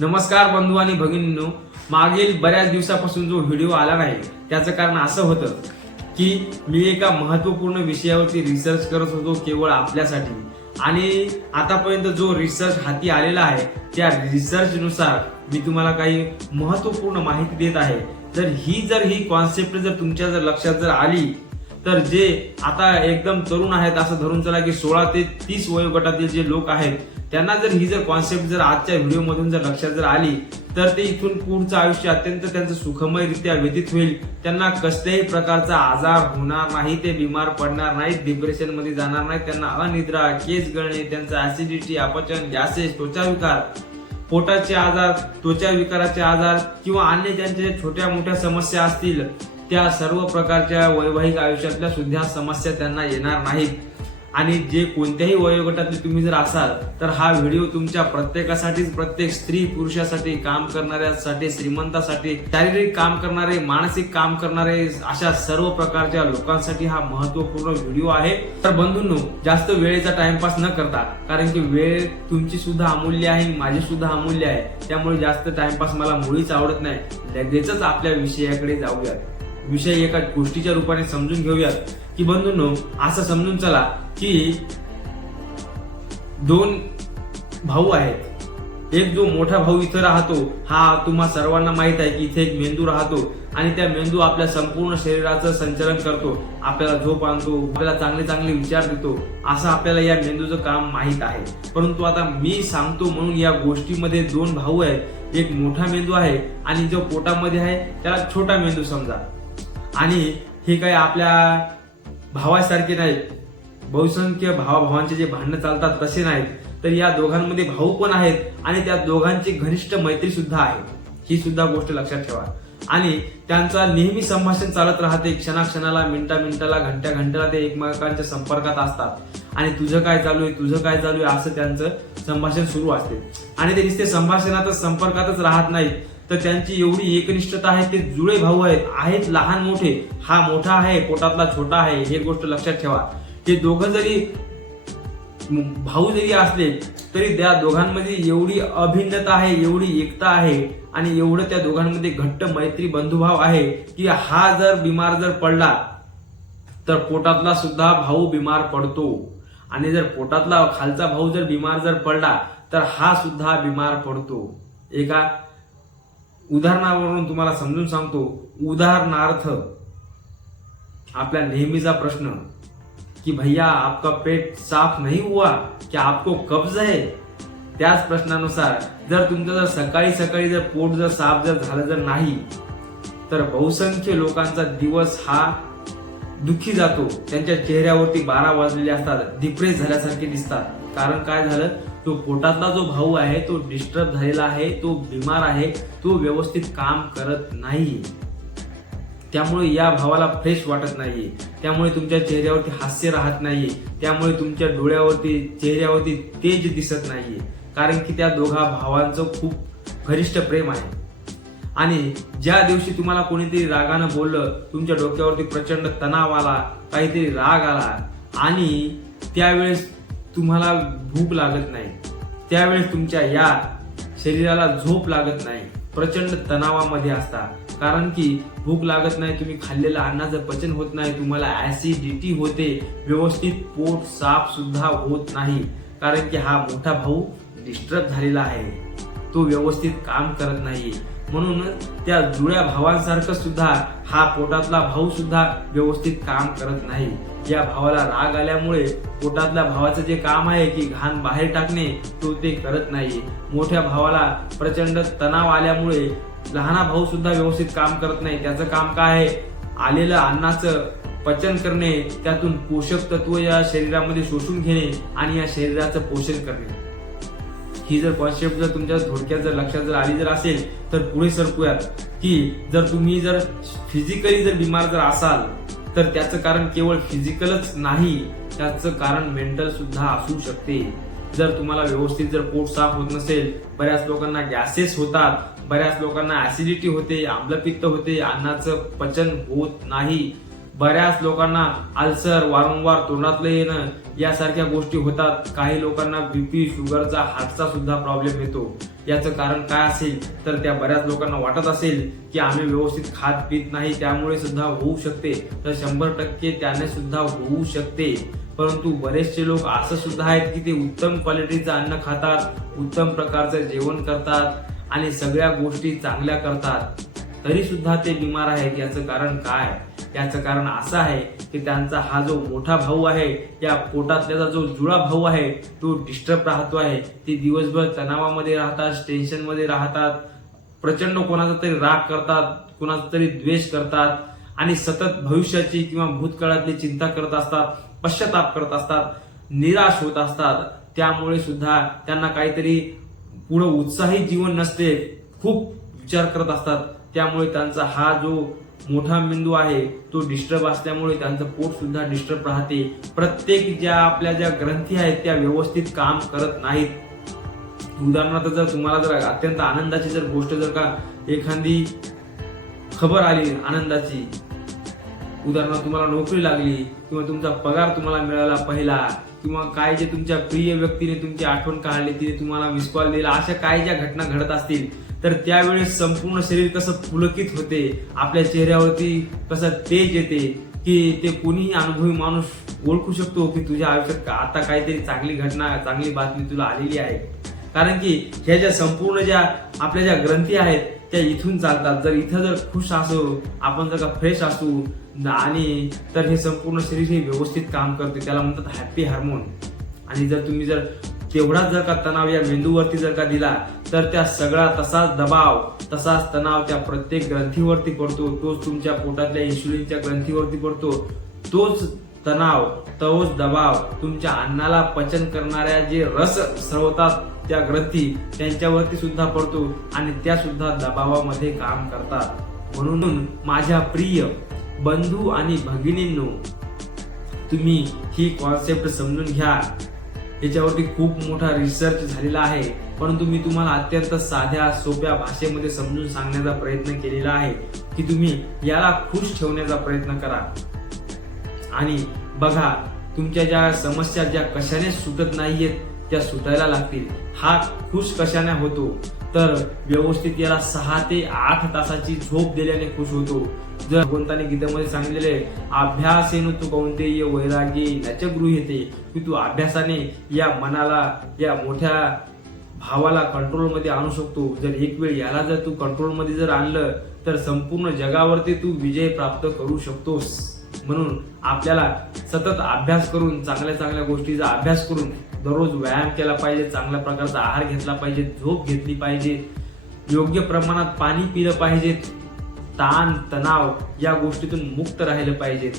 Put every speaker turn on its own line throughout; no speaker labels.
नमस्कार बंधू आणि भगिनींनो. मागील बऱ्याच दिवसापासून जो व्हिडिओ आला नाही त्याचं कारण असं होतं की मी एका महत्त्वपूर्ण विषयावरती रिसर्च करत होतो केवळ आपल्यासाठी. आणि आतापर्यंत जो रिसर्च हाती आलेला आहे त्या रिसर्च नुसार मी तुम्हाला काही महत्त्वपूर्ण माहिती देत आहे. जर ही जर ही कॉन्सेप्ट जर तुमच्या जर लक्षात जर आली तर जे आता एकदम तरुण आहेत असं धरून चला की सोळा ते तीस वयोगटातील जे लोक आहेत त्यांना जर ही जर कॉन्सेप्ट जर आजच्या व्हिडिओ मधून जर लक्षात जर आली तर ते इथून पुढचं आयुष्य अत्यंत त्यांचं सुखमयरित्या व्यतीत होईल. त्यांना कसल्याही प्रकारचा आजार होणार नाही ते बिमार पडणार नाहीत डिप्रेशनमध्ये जाणार नाहीत त्यांना अनिद्रा केस गळणे त्यांचं ऍसिडिटी अपचन गॅसेस त्वचा विकार पोटाचे आजार त्वचा विकाराचे आजार किंवा अन्य त्यांच्या छोट्या मोठ्या समस्या असतील त्या सर्व प्रकारच्या वैवाहिक आयुष्यातल्या सुद्धा समस्या त्यांना येणार नाहीत. आणि जे कोणत्याही वयोगटातले तुम्ही जर असाल तर हा व्हिडिओ तुमच्या प्रत्येकासाठीच प्रत्येक स्त्री पुरुषासाठी काम करणाऱ्यासाठी श्रीमंतासाठी शारीरिक काम करणारे मानसिक काम करणारे अशा सर्व प्रकारच्या लोकांसाठी हा महत्त्वपूर्ण व्हिडिओ आहे. तर बंधूंनो जास्त वेळेचा टाइमपास न करता कारण की वेळ तुमची सुद्धा अमूल्य आहे माझी सुद्धा अमूल्य आहे. त्यामुळे जास्त टाइमपास मला मुळीच आवडत नाही. लगेचच आपल्या विषयाकडे जाऊया विषय एका गोष्टीच्या रूपाने समजून घेऊयात. की बंधूंनो असं समजून चला की दोन भाऊ आहेत. एक जो मोठा भाऊ इथं राहतो हा तुम्हा सर्वांना माहीत आहे की इथे एक मेंदू राहतो आणि त्या मेंदू आपल्या संपूर्ण शरीराचं संचलन करतो. आपल्याला झोप आणतो आपल्याला चांगले चांगले विचार देतो. असं आपल्याला या मेंदूचं काम माहीत आहे. परंतु आता मी सांगतो म्हणून या गोष्टीमध्ये दोन भाऊ आहेत. एक मोठा मेंदू आहे आणि जो पोटामध्ये आहे त्याला छोटा मेंदू समजा. आणि हे काही आपल्या भावासारखे नाहीत. बहुसंख्य भावाभावांचे जे भांडणं चालतात तसे नाहीत. तर या दोघांमध्ये भाऊ पण आहेत आणि त्या दोघांची घनिष्ठ मैत्री सुद्धा आहे. ही सुद्धा गोष्ट लक्षात ठेवा. आणि त्यांचा नेहमी संभाषण चालत राहते. क्षणाक्षणाला मिनटा मिनटाला घंट्या घंट्याला ते एकमेकांच्या संपर्कात असतात. आणि तुझं काय चालू आहे तुझं काय चालू आहे असं त्यांचं संभाषण सुरू असते. आणि ते नुसते संभाषणातच संपर्कातच राहत नाहीत. तर त्यांची एवढी एकनिष्ठता आहे ते जुळे भाऊ आहेत आहेत लहान मोठे. हा मोठा आहे पोटातला छोटा आहे हे गोष्ट लक्षात ठेवा. ते दोघं जरी भाऊ जरी असले तरी त्या दोघांमध्ये एवढी अभिन्नता आहे एवढी एकता आहे आणि एवढं त्या दोघांमध्ये घट्ट मैत्री बंधुभाव आहे की हा जर बिमार जर पडला तर पोटातला सुद्धा भाऊ बिमार पडतो. आणि जर पोटातला खालचा भाऊ जर बिमार जर पडला तर हा सुद्धा बिमार पडतो. एका उदाहरणावरून तुम्हाला समजून सांगतो. उदाहरणार्थ आपल्या नेहमीचा प्रश्न कि भैया आपका पेट साफ नाही हुआ? क्या आपको कब्ज आहे त्याच प्रश्नानुसार जर तुमचं जर सकाळी सकाळी जर पोट जर साफ जर झालं जर नाही तर बहुसंख्य लोकांचा दिवस हा दुःखी जातो. त्यांच्या चेहऱ्यावरती बारा वाजलेले असतात डिप्रेस झाल्यासारखे दिसतात. कारण काय झालं? तो पोटातला जो भाऊ आहे तो डिस्टर्ब झालेला आहे तो बिमार आहे तो व्यवस्थित काम करत नाही त्यामुळे या भावाला फ्रेश वाटत नाहीये. त्यामुळे तुमच्या चेहऱ्यावरती हास्य राहत नाहीये. त्यामुळे तुमच्या डोळ्यावरती चेहऱ्यावरती तेज दिसत नाहीये. कारण की त्या दोघा भावांचं खूप घरिष्ठ प्रेम आहे. आणि ज्या दिवशी तुम्हाला कोणीतरी रागानं बोललं तुमच्या डोक्यावरती प्रचंड तणाव आला काहीतरी राग आला आणि त्यावेळेस तुम्हाला भूक लागत नाही त्यावेळेस तुमच्या या शरीराला झोप लागत नाही. प्रचंड तणावामध्ये असता. कारण की भूक लागत नाही तुम्ही खाल्लेलं अन्नाचं पचन होत नाही तुम्हाला ऍसिडिटी होते व्यवस्थित पोट साफ सुद्धा होत नाही. कारण की हा मोठा भाऊ डिस्टर्ब झालेला आहे. तो व्यवस्थित काम करत नाही म्हणून त्या जुळ्या भावांसारखं सुद्धा हा पोटातला भाऊ सुद्धा व्यवस्थित काम करत नाही. या भावाला राग आल्यामुळे पोटातल्या भावाचं जे काम आहे की घाण बाहेर टाकणे तो ते करत नाही. मोठ्या भावाला प्रचंड तणाव आल्यामुळे लहाना भाऊ सुद्धा व्यवस्थित काम करत नाही. त्याचं काम काय आहे? आलेलं अन्नाचं पचन करणे त्यातून पोषक तत्व या शरीरामध्ये शोषून घेणे आणि या शरीराचं पोषण करणे. ही जर कॉन्सेप्ट जर तुमच्या थोडक्यात जर लक्षात जर आली जर असेल तर पुढे सरकूयात की जर तुम्ही जर फिजिकली जर बिमार जर असाल तर त्याचं कारण केवळ फिजिकलच नाही त्याचं कारण मेंटल सुद्धा असू शकते. जर तुम्हाला व्यवस्थित जर पोट साफ होत नसेल बऱ्याच लोकांना गॅसेस होतात बऱ्याच लोकांना ऍसिडिटी होते आम्लपित्त होते अन्नाचं पचन होत नाही. बऱ्याच लोकांना अल्सर वारंवार तोंडातलं येणं यासारख्या गोष्टी होतात. काही लोकांना बीपी शुगरचा हार्टचा सुद्धा प्रॉब्लेम येतो. याचं कारण काय असेल? तर त्या बऱ्याच लोकांना वाटत असेल की आम्ही व्यवस्थित खात पित नाही त्यामुळे सुद्धा होऊ शकते. तर शंभर टक्के त्याने सुद्धा होऊ शकते. परंतु बरेचसे लोक असं सुद्धा आहेत की ते उत्तम क्वालिटीचं अन्न खातात उत्तम प्रकारचं जेवण करतात आणि सगळ्या गोष्टी चांगल्या करतात. तरी सुद्धा ते बिमार आहेत. याचं कारण काय? याचं कारण असं आहे की त्यांचा हा जो मोठा भाऊ आहे या पोटातल्याचा जो जुळा भाऊ आहे तो डिस्टर्ब राहतो आहे. ते दिवसभर तणावामध्ये राहतात टेन्शनमध्ये राहतात प्रचंड कोणाचा तरी राग करतात कोणाचा तरी द्वेष करतात आणि सतत भविष्याची किंवा भूतकाळातली चिंता करत असतात पश्चाताप करत असतात निराश होत असतात. त्यामुळे सुद्धा त्यांना काहीतरी पुढं उत्साही जीवन नसते खूप विचार करत असतात. त्यामुळे त्यांचा हा जो मोठा मेंदू आहे तो डिस्टर्ब असल्यामुळे त्यांचं पोट सुद्धा डिस्टर्ब राहते. प्रत्येक ज्या आपल्या ज्या ग्रंथी आहेत त्या व्यवस्थित काम करत नाहीत. उदाहरणार्थ जर तुम्हाला जर अत्यंत आनंदाची जर गोष्ट जर का एखादी खबर आली आनंदाची उदाहरणार्थ तुम्हाला नोकरी लागली किंवा तुमचा पगार तुम्हाला मिळाला पहिला किंवा काय जे तुमच्या प्रिय व्यक्तीने तुमची आठवण काढली तिने तुम्हाला मिस कॉल दिला अशा काही ज्या घटना घडत असतील तर त्यावेळेस संपूर्ण शरीर कसं पुलकित होते आपल्या चेहऱ्यावरती कसं तेज येते की ते कोणीही अनुभवी माणूस ओळखू शकतो की तुझ्या आयुष्यात आता काहीतरी चांगली घटना चांगली बातमी तुला आलेली आहे. कारण की ह्या ज्या संपूर्ण ज्या आपल्या ज्या ग्रंथी आहेत त्या इथून चालतात. जर इथं जर खुश असो आपण जर का फ्रेश असू आणि तर हे संपूर्ण शरीर हे व्यवस्थित काम करते. त्याला म्हणतात हॅपी हार्मोन आणि जर तुम्ही जर तेवढाच जर का तणाव या मेंदूवरती जर का दिला तर त्या सगळा तसाच दबाव तसाच तणाव त्या प्रत्येक ग्रंथीवरती पडतो. तोच तुमच्या पोटातल्या इन्शुलिनच्या ग्रंथीवरती पडतो. तोच तणाव तोच दबाव तुमच्या अन्नाला पचन करणाऱ्या जे रस स्रवतात त्या ग्रंथी त्यांच्यावरती सुद्धा पडतो आणि त्या सुद्धा दबावामध्ये काम करतात. म्हणून माझ्या प्रिय बंधू आणि भगिनींनो तुम्ही ही कॉन्सेप्ट समजून घ्या. याच्यावरती खूप मोठा रिसर्च झालेला आहे. परंतु मी तुम्हाला अत्यंत साध्या सोप्या भाषेमध्ये समजून सांगण्याचा प्रयत्न केलेला आहे की तुम्ही याला खुश ठेवण्याचा प्रयत्न करा. आणि बघा तुमच्या ज्या समस्या ज्या कशाने सुटत नाहीयेत त्या सुटायला लागतील. हा खुश कशाने होतो? तर व्यवस्थित याला सहा ते आठ तासाची झोप दिल्याने खुश होतो. जर कोणताने गीतेमध्ये सांगितलेले अभ्यासेन तू कौंतेय वैरागी याच्या येते की तू अभ्यासाने या मनाला या मोठ्या भावाला कंट्रोलमध्ये आणू शकतो. जर एक वेळ याला जर तू कंट्रोलमध्ये जर आणलं तर संपूर्ण जगावरती तू विजय प्राप्त करू शकतोस. म्हणून आपल्याला सतत अभ्यास करून चांगल्या चांगल्या गोष्टीचा अभ्यास करून दररोज व्यायाम केला पाहिजे चांगल्या प्रकारचा आहार घेतला पाहिजे झोप घेतली पाहिजे योग्य प्रमाणात पाणी पिलं पाहिजे ताण तणाव या गोष्टीतून मुक्त राहिलं पाहिजे.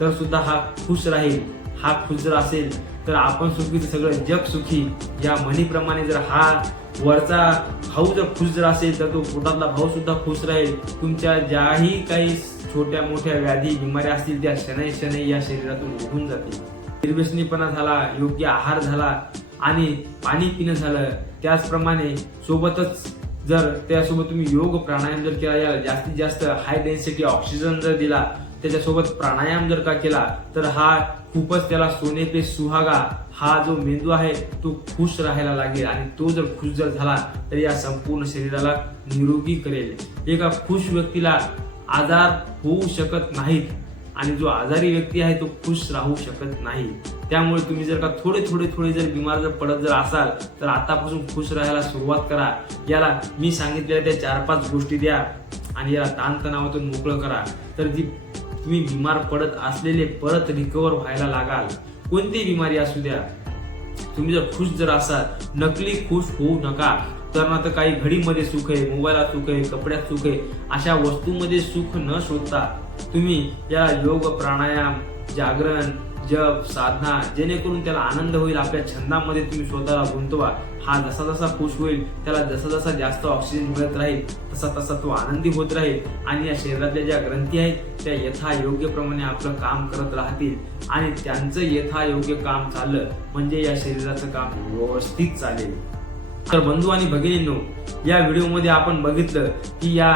तर सुद्धा हा खुश राहील. हा खुश जर असेल तर आपण सुखी सगळं जग सुखी. या म्हणीप्रमाणे जर हा वरचा भाऊ जर खुश जर असेल तर तो पोटातला भाऊ सुद्धा खुश राहील. तुमच्या ज्याही काही छोट्या मोठ्या व्याधी बिमाऱ्या असतील त्या शनै शनै या शरीरातून निघून जातील. निर्व्यसनीपणा झाला योग्य आहार झाला आणि पाणी पिणं झालं त्याचप्रमाणे सोबतच जर त्यासोबत तुम्ही योग प्राणायाम जर केला याला जास्तीत जास्त हाय डेन्सिटी ऑक्सिजन जर दिला त्याच्यासोबत प्राणायाम जर का केला तर हा खूपच त्याला सोने पे सुहागा हा जो मेंदू आहे तो खुश राहायला लागेल आणि तो जर खुश जर झाला तर या संपूर्ण शरीराला निरोगी करेल. एका खुश व्यक्तीला आजार होऊ शकत नाहीत. आणि जो आजारी व्यक्ती आहे तो खुश राहू शकत नाही. त्यामुळे तुम्ही जर का थोडे थोडे थोडे जर बिमार जर पडत जर असाल तर आतापासून खुश राहायला सुरुवात करा. याला मी सांगितलेल्या त्या चार पाच गोष्टी द्या आणि याला ताणतणावातून मोकळं करा. तर जी तुम्ही बिमार पडत असलेले परत रिकवर व्हायला लागाल. कोणतीही बिमारी असू द्या. तुम्ही जर खुश जर असाल नकली खुश होऊ नका. उदाहरणार्थ काही घडीमध्ये सुख आहे मोबाईलात सुख आहे कपड्यात सुख आहे अशा वस्तूमध्ये सुख न शोधता तुम्ही या योग प्राणायाम जागरण जप साधना जेणेकरून त्याला आनंद होईल आपल्या छंदामध्ये तुम्ही स्वतःला गुंतवा. हा जसा जसा खुश होईल त्याला जसा जसा जास्त ऑक्सिजन मिळत राहील तसा तसा तो आनंदी होत राहील. आणि या शरीरातल्या ज्या ग्रंथी आहेत त्या यथा योग्य प्रमाणे आपलं काम करत राहतील. आणि त्यांचं यथा योग्य काम चाललं म्हणजे या शरीराचं काम व्यवस्थित चालेल. तर बंधू आणि भगिनींनो या व्हिडिओमध्ये आपण बघितलं की या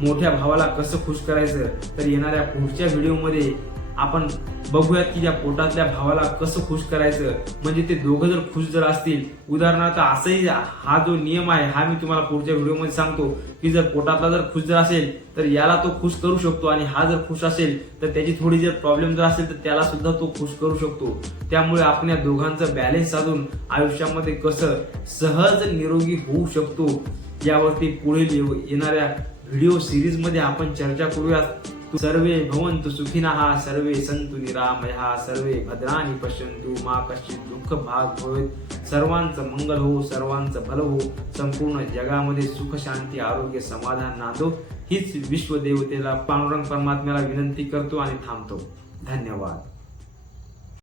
मोठ्या भावाला कसं खुश करायचं तर येणाऱ्या पुढच्या व्हिडिओमध्ये आपण बघूयात की या पोटातल्या भावाला कसं खुश करायचं. म्हणजे ते दोघं जर खुश जर असतील उदाहरणार्थ असंही हा जो नियम आहे हा मी तुम्हाला पुढच्या व्हिडिओमध्ये सांगतो की जर पोटातला जर खुश जर असेल तर याला तो खुश करू शकतो आणि हा जर खुश असेल तर त्याची थोडी जर प्रॉब्लेम जर असेल तर त्याला सुद्धा तो खुश करू शकतो. त्यामुळे आपण या दोघांचं बॅलेन्स साधून आयुष्यामध्ये कसं सहज निरोगी होऊ शकतो यावरती पुढील येणाऱ्या व्हिडिओ सिरीजमध्ये आपण चर्चा करूयात. सर्वे भवंतु सुखिनः सर्वे सन्तु निरामयः सर्वे भद्राणि पश्यन्तु मा कश्चित दुःख भाग भवेत। सर्वांचं मंगल हो सर्वांचं भल हो संपूर्ण जगामध्ये सुख शांती आरोग्य समाधान नांदो। हीच विश्वदेवतेला पांडुरंग परमात्म्याला विनंती करतो आणि थांबतो. धन्यवाद.